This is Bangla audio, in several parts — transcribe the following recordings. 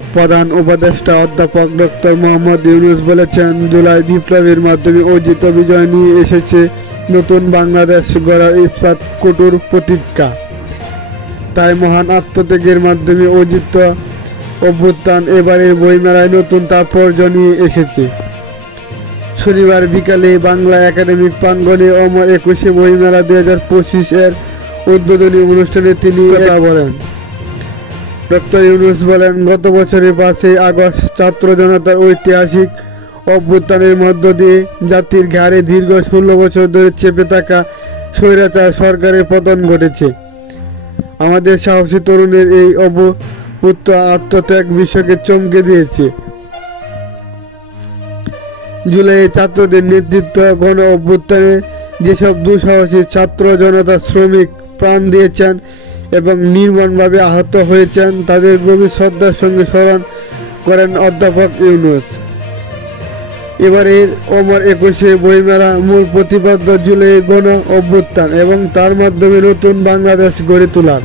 প্রধান উপদেষ্টা অধ্যাপক ডক্টর মোহাম্মদ ইউনূস বলেছেন, জুলাই বিপ্লবের মাধ্যমে অর্জিত বিজয় নিয়ে এসেছে নতুন বাংলাদেশ গড়ার ইস্পাত কঠোর প্রতিজ্ঞা। তাই মহান আত্মত্যাগের মাধ্যমে অর্জিত অভ্যুত্থান এবারের বইমেলায় নতুন তাৎপর্য নিয়ে এসেছে। শনিবার বিকালে বাংলা একাডেমিক প্রাঙ্গণে অমর একুশে বইমেলা 2025 এর উদ্বোধনী অনুষ্ঠানে তিনি কথা বলেন। ডক্টর ইউনূস বলেন, গত বছরের 5ই আগস্ট ছাত্র জনতার ঐতিহাসিক অভ্যুত্থানের মধ্য দিয়ে জাতির ঘাড়ে দীর্ঘ 16 বছর ধরে চেপে থাকা স্বৈরাচার সরকারের পতন ঘটেছে। আমাদের সাহসী তরুণের এই অভূতপূর্ব আত্মত্যাগ বিশ্বকে চমকে দিয়েছে। জুলাই ছাত্রদের নেতৃত্ব গণ অভ্যুত্থানে যেসব দুঃসাহসী ছাত্র জনতা শ্রমিক প্রাণ দিয়েছেন এবং নির্মমভাবে আহত হয়েছেন, তাদের গভীর শ্রদ্ধার সঙ্গে স্মরণ করেন অধ্যাপক ইউনূস। এবারের অমর একুশে বইমেলার মূল প্রতিপাদ্য জুলাই গণ অভ্যুত্থান এবং তার মাধ্যমে নতুন বাংলাদেশ গড়ে তোলার।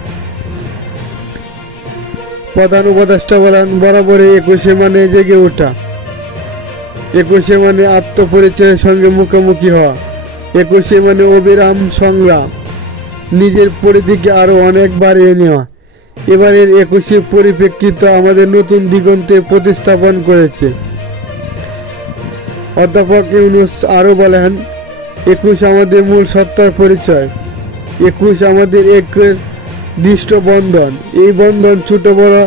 প্রধান উপদেষ্টা বলেন, বরাবরই একুশে মানে জেগে ওঠা, একুশে মানে আত্মপরিচয়ের সঙ্গে মুখোমুখি হওয়া, একুশে মানে অবিরাম সংগ্রাম, নিজের পরিধিকে আরও অনেক বাড়িয়ে নেওয়া। এবারের একুশের পরিপ্রেক্ষিত আমাদের নতুন দিগন্তে প্রতিস্থাপন করেছে। অধ্যাপক ইউনূস আরও বলেন, 21 আমাদের মূল সত্তার পরিচয়, 21 আমাদের একের দৃষ্ট বন্ধন। এই বন্ধন ছোট বড়,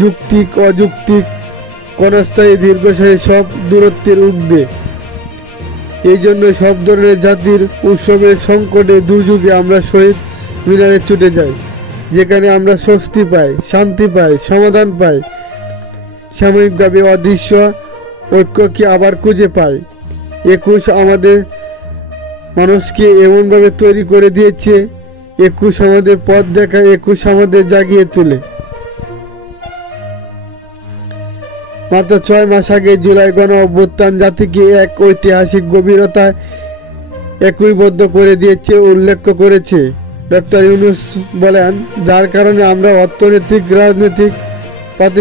যৌক্তিক অযৌক্তিক, ক্ষণস্থায়ী দীর্ঘস্থায়ী সব দূরত্বের ঊর্ধ্বে। এই জন্য সব ধরনের জাতির উৎসবের সংকটে দুর্যোগে আমরা শহীদ মিনারে ছুটে যাই, যেখানে আমরা স্বস্তি পাই, শান্তি পাই, সমাধান পাই, সাময়িকভাবে অদৃশ্য ঐক্যকে আবার খুঁজে পাই। 21 আমাদের মানুষকে এমনভাবে তৈরি করে দিয়েছে, 21 আমাদের পথ দেখায়, 21 আমাদের জাগিয়ে তোলে। মাত্র 6 মাস আগে জুলাই গণ অভ্যুত্থান জাতিকে এক ঐতিহাসিক গভীরতায় একীভূত করে দিয়েছে উল্লেখ করেছে ডক্টর ইউনূস বলেন, যার কারণে আমরা অর্থনৈতিক, রাজনৈতিক, প্রাতিষ্ঠানিক